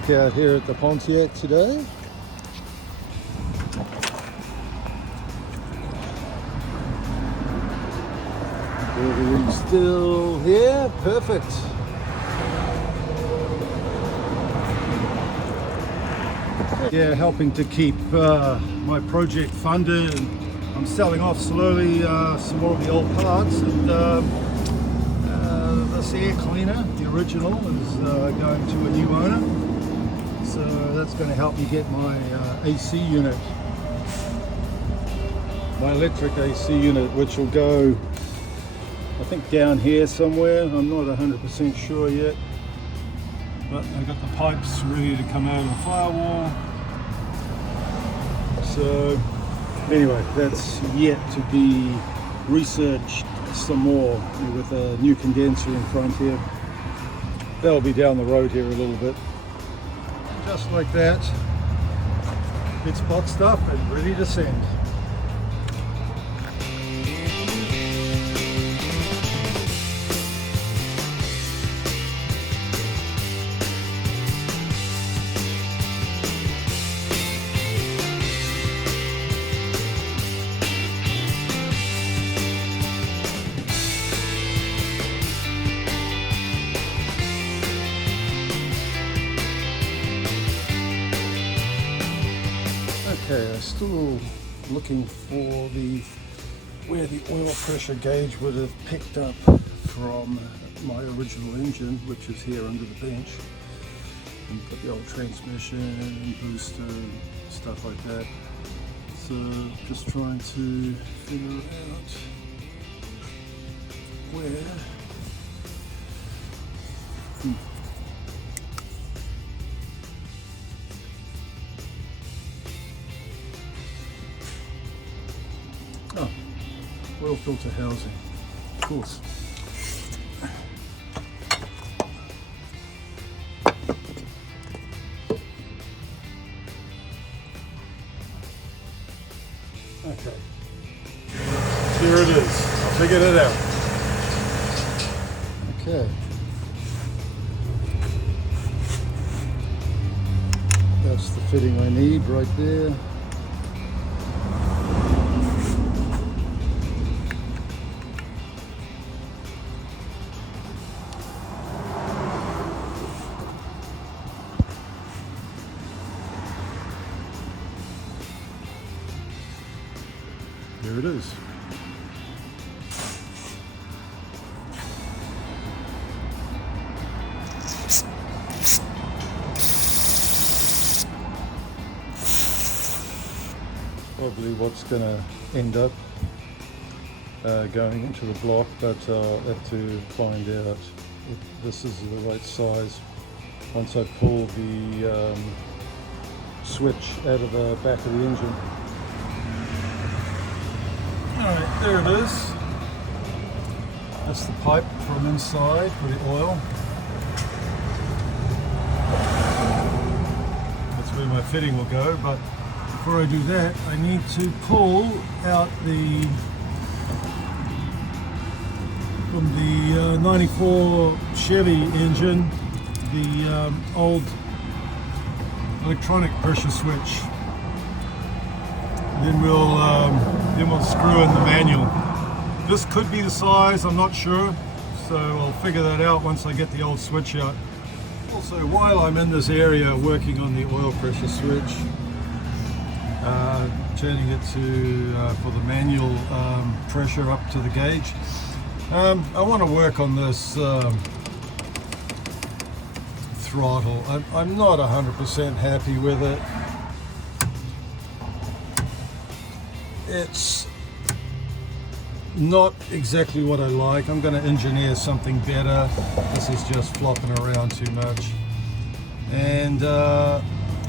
back out here at the Pontiac today. Everything's still here, perfect. Yeah, helping to keep my project funded. I'm selling off slowly some more of the old parts, and this air cleaner, the original, is going to a new owner. So that's going to help me get my AC unit, my electric AC unit, which will go, I think, down here somewhere. I'm not 100% sure yet, but I got the pipes ready to come out of the firewall. So anyway, that's yet to be researched some more with a new condenser in front here. That'll be down the road here a little bit. Just like that, it's boxed up and ready to send. Okay, I'm still looking for where the oil pressure gauge would have picked up from my original engine, which is here under the bench. And put the old transmission, booster, stuff like that. So just trying to figure out where. Oh, oil filter housing, of course. Okay, here it is. I figured it out. Okay. That's the fitting I need right there. Here it is. Probably what's going to end up going into the block, but I'll have to find out if this is the right size once I pull the switch out of the back of the engine. Alright, there it is. That's the pipe from inside for the oil. That's where my fitting will go, but before I do that, I need to pull out from the 94 Chevy engine, the old electronic pressure switch. Then we'll screw in the manual. This could be the size, I'm not sure, so I'll figure that out once I get the old switch out. Also, while I'm in this area working on the oil pressure switch, turning it to for the manual pressure up to the gauge, I want to work on this throttle. I'm not 100% happy with it. It's not exactly what I like. I'm going to engineer something better. This is just flopping around too much. And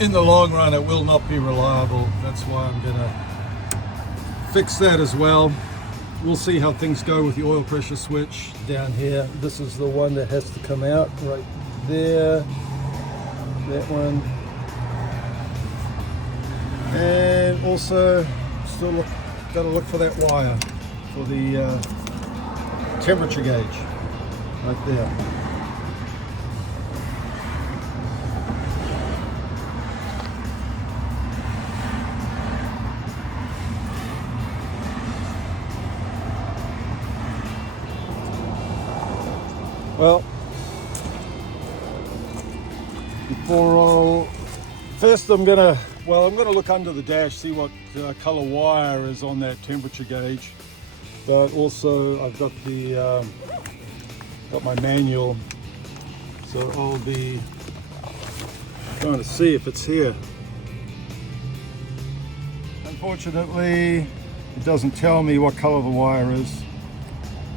in the long run, it will not be reliable. That's why I'm going to fix that as well. We'll see how things go with the oil pressure switch down here. This is the one that has to come out right there. That one. And also, still got to look for that wire for the temperature gauge right there. Well, first I'm gonna look under the dash, see what color wire is on that temperature gauge. But also I've got got my manual, so I'll be trying to see if it's here. Unfortunately, it doesn't tell me what color the wire is,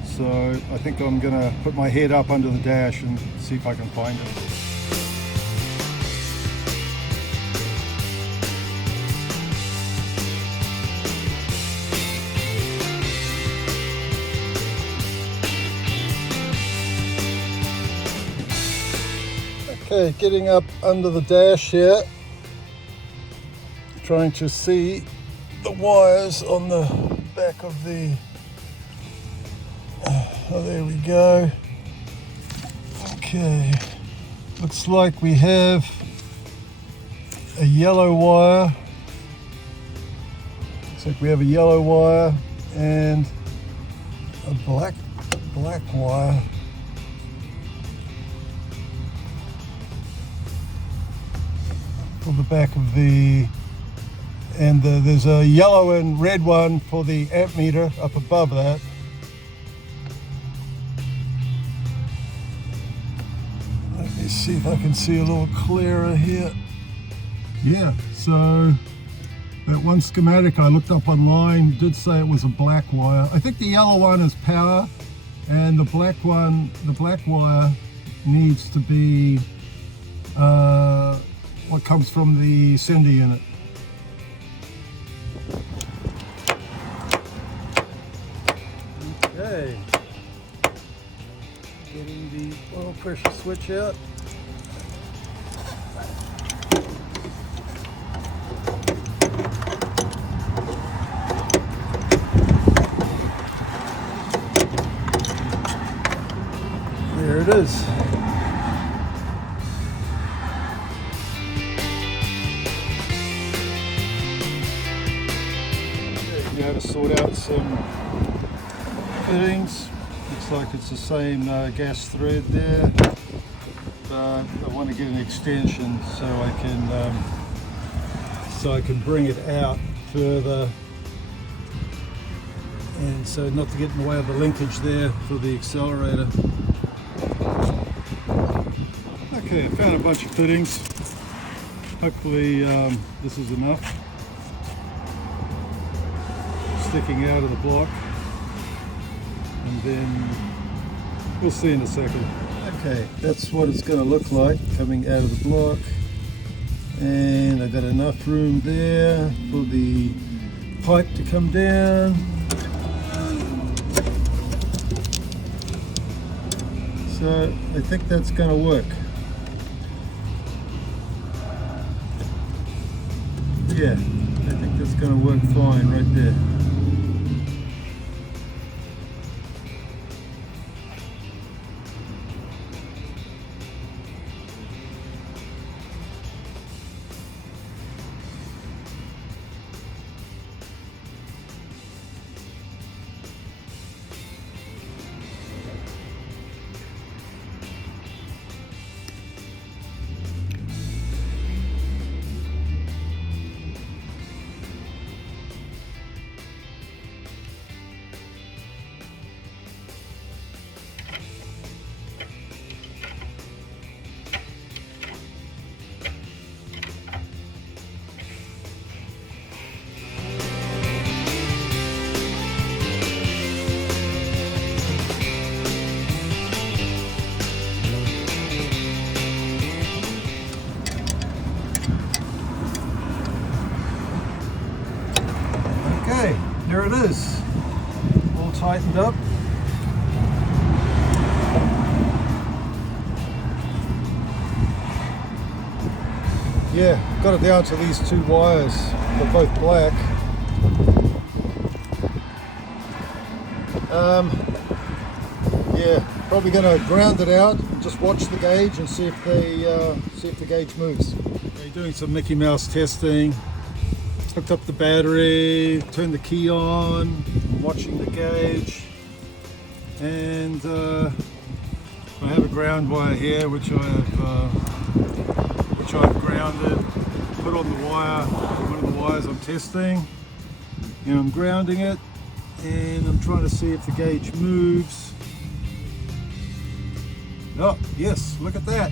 so I think I'm gonna put my head up under the dash and see if I can find it. Okay, getting up under the dash here, trying to see the wires on the back of the, oh, there we go. Okay, looks like we have a yellow wire. Looks like we have a yellow wire and a black wire. For the back of the, and there's a yellow and red one for the amp meter up above that. Let me see if I can see a little clearer here. Yeah, so that one schematic I looked up online did say it was a black wire. I think the yellow one is power, and the black wire needs to be what comes from the sender unit. Okay, getting the oil pressure switch out. There it is. How to sort out some fittings. Looks like it's the same gas thread there, but I want to get an extension so I can bring it out further, and so not to get in the way of the linkage there for the accelerator. Okay, I found a bunch of fittings. Hopefully this is enough. Sticking out of the block, and then we'll see in a second. Okay, that's what it's going to look like coming out of the block, and I've got enough room there for the pipe to come down. So I think that's going to work. Yeah, I think that's going to work fine right there. Okay, there it is, all tightened up. Yeah, got it down to these two wires. They're both black. Yeah, probably going to ground it out and just watch the gauge and see if the gauge moves. Okay, doing some Mickey Mouse testing. Hooked up the battery, turned the key on, watching the gauge, and I have a ground wire here which I've grounded, put on the wire, one of the wires I'm testing, and I'm grounding it, and I'm trying to see if the gauge moves. Oh yes, look at that.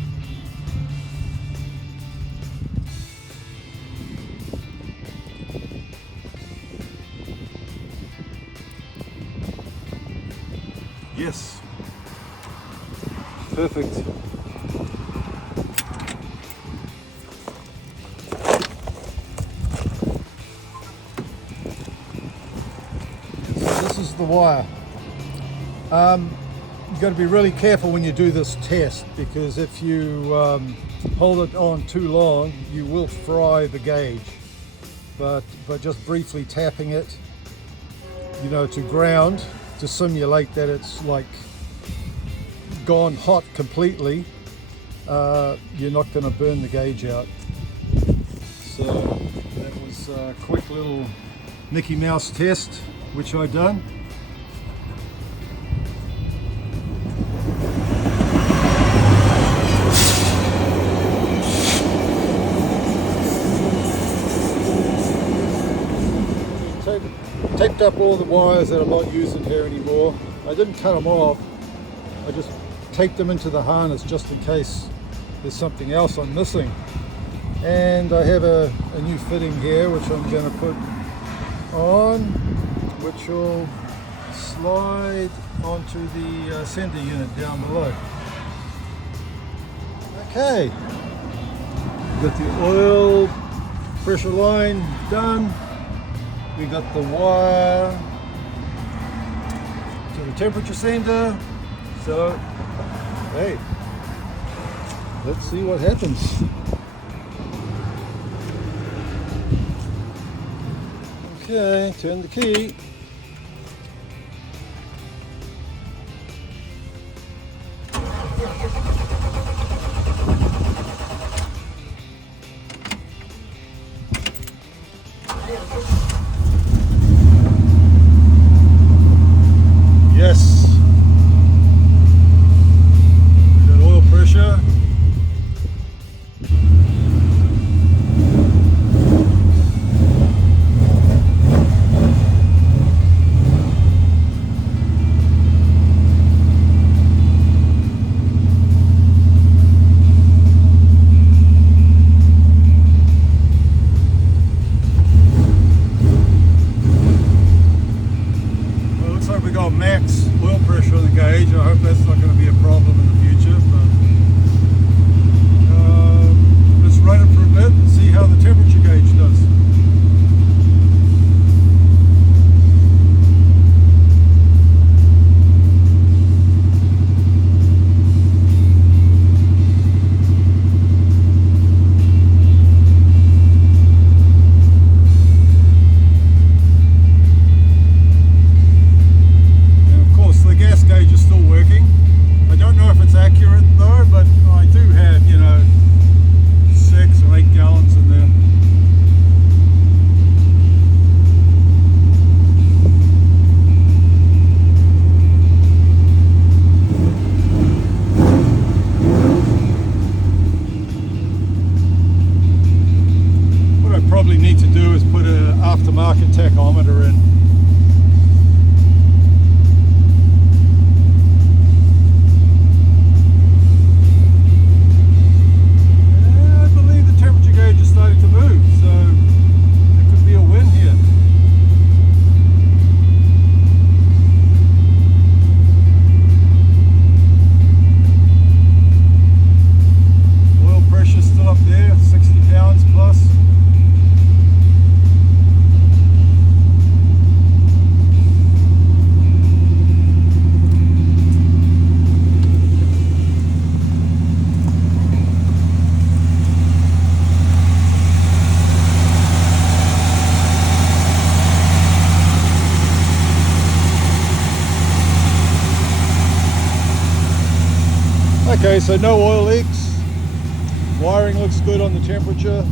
Yes, perfect. So this is the wire. You've got to be really careful when you do this test, because if you hold it on too long, you will fry the gauge. But just briefly tapping it, you know, to ground, to simulate that it's like gone hot completely, you're not going to burn the gauge out. So that was a quick little Mickey Mouse test which I done. Taped up all the wires that I'm not using here anymore. I didn't cut them off, I just taped them into the harness just in case there's something else I'm missing. And I have a new fitting here which I'm going to put on, which will slide onto the center unit down below. Okay, got the oil pressure line done. We got the wire to the temperature sender. So, hey, let's see what happens. Okay, turn the key. Yes, we got oil pressure. We got max oil pressure on the gauge. I hope that's not going to be a problem in the future, but let's run it for a bit and see how the temperature gauge does. Accurate though, but I do have, you know, 6 or 8 gallons in there. What I probably need to do is put an aftermarket tachometer in. Starting to move, so it could be a win here. Oil pressure still up there, 60 pounds plus. Okay, so no oil leaks. Wiring looks good on the temperature.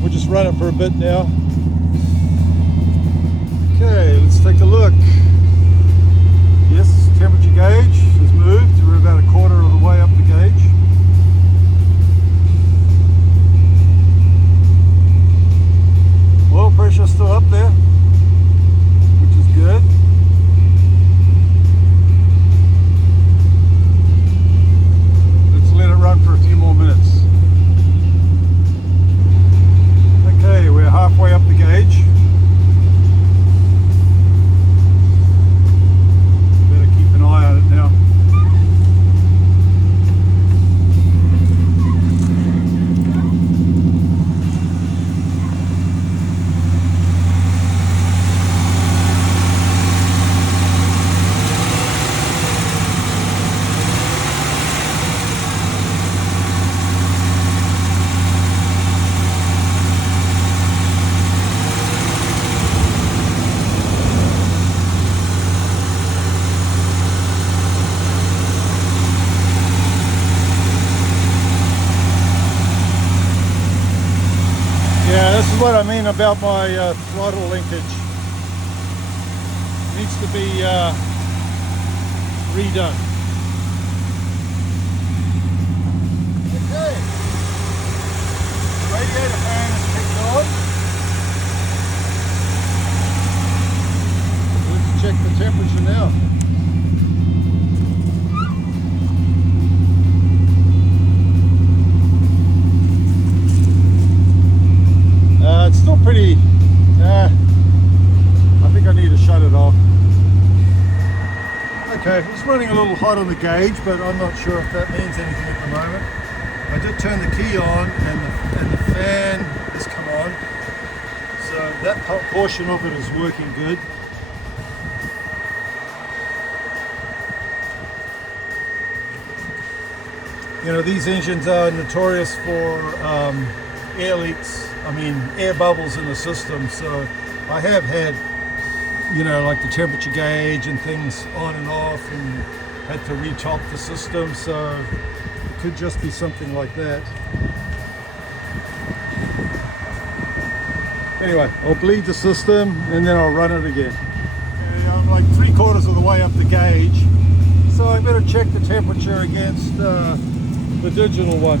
We'll just run it for a bit now. Okay, let's take a look. Yes, temperature gauge has moved. what I mean about my throttle linkage. Needs to be redone. Okay. Radiator fan is kicked on. Let's check the temperature now. It's still pretty, I think I need to shut it off. Okay, it's running a little hot on the gauge, but I'm not sure if that means anything at the moment. I did turn the key on and the fan has come on. So that portion of it is working good. You know, these engines are notorious for air leaks, air bubbles in the system, so I have had, you know, like the temperature gauge and things on and off, and had to retop the system, so it could just be something like that. Anyway, I'll bleed the system and then I'll run it again. Okay, I'm like 3/4 of the way up the gauge, so I better check the temperature against the digital one.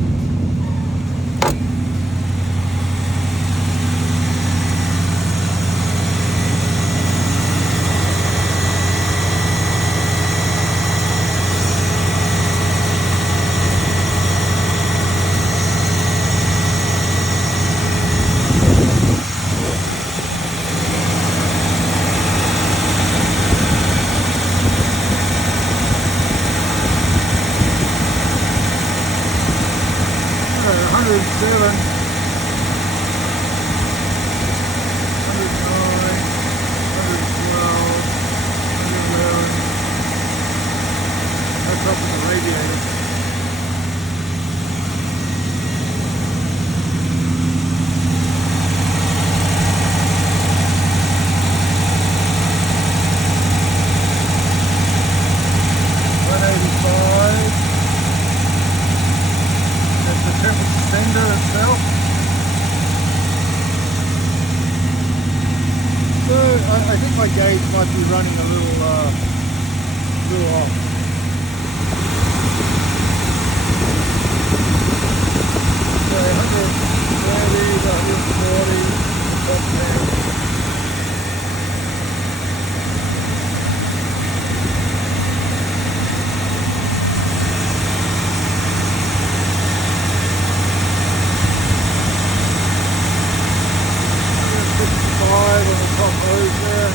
I think my gauge might be running a little off. Okay, 130 to 140, top down. On the top hose there.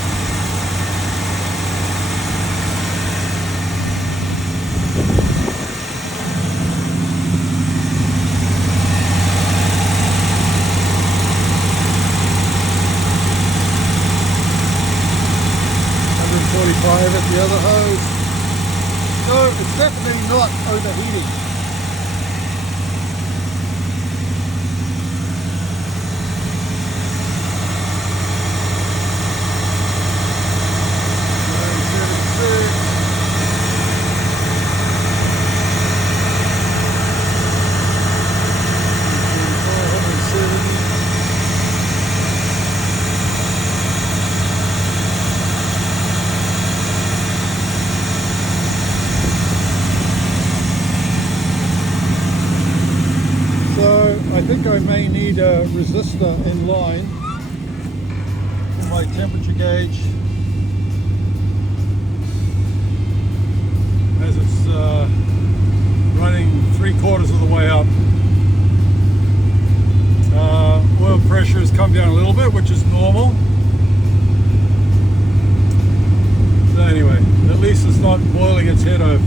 $145 at the other hose. No, it's definitely not overheating. I think I may need a resistor in line for my temperature gauge, as it's running 3/4 of the way up. Oil pressure has come down a little bit, which is normal. So anyway, at least it's not boiling its head over.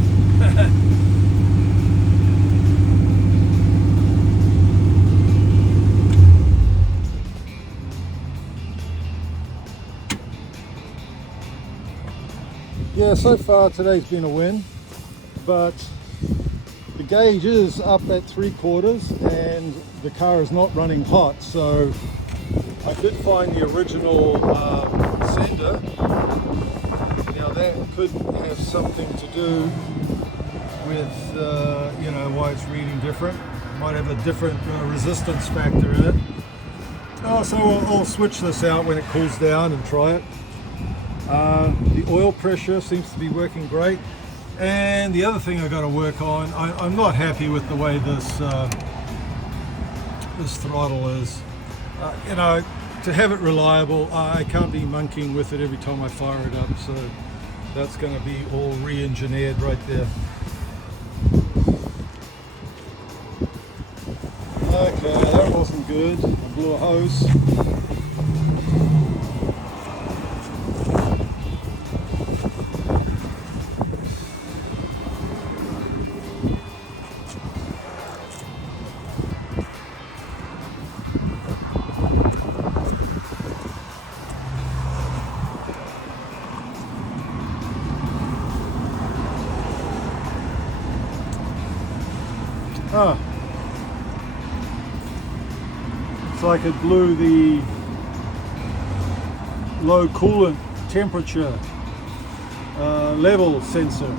Yeah, so far today's been a win, but the gauge is up at 3/4 and the car is not running hot, so I did find the original sender. Now that could have something to do with you know, why it's reading different. Might have a different resistance factor in it. So I'll switch this out when it cools down and try it. The oil pressure seems to be working great. And the other thing I got to work on, I'm not happy with the way this this throttle is. You know, to have it reliable, I can't be monkeying with it every time I fire it up. So that's going to be all re-engineered right there. Okay, that wasn't good. I blew a hose. It's like it blew the low coolant temperature level sensor. It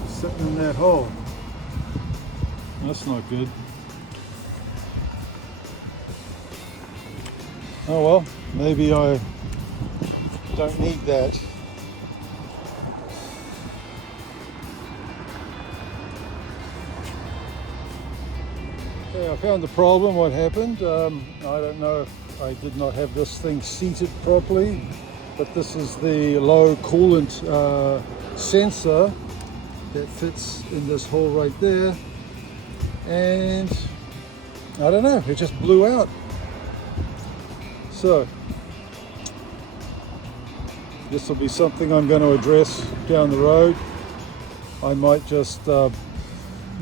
was sitting in that hole. That's not good. Oh well, maybe I don't need that. I found the problem, what happened. I don't know if I did not have this thing seated properly, but this is the low coolant sensor that fits in this hole right there, and I don't know, it just blew out. So this will be something I'm going to address down the road. I might just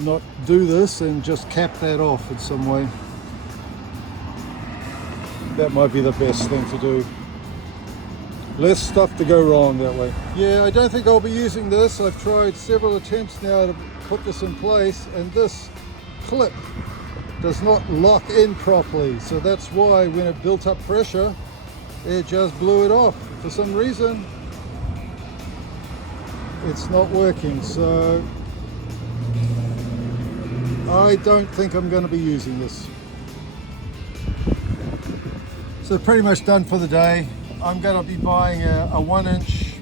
not do this and just cap that off in some way. That might be the best thing to do. Less stuff to go wrong that way. Yeah, I don't think I'll be using this. I've tried several attempts now to put this in place, and this clip does not lock in properly. So that's why when it built up pressure, it just blew it off. For some reason, it's not working. So I don't think I'm going to be using this. So pretty much done for the day. I'm going to be buying a 1-inch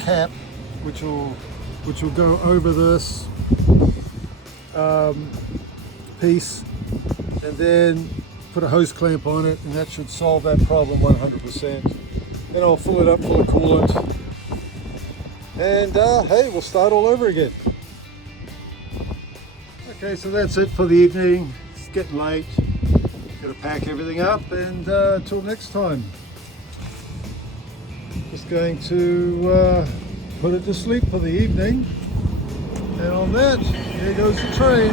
cap, which will go over this piece, and then put a hose clamp on it, and that should solve that problem 100%. Then I'll fill it up full of coolant, and hey, we'll start all over again. Okay, so that's it for the evening. It's getting late. Gotta pack everything up, and till next time. Just going to put it to sleep for the evening. And on that, here goes the train.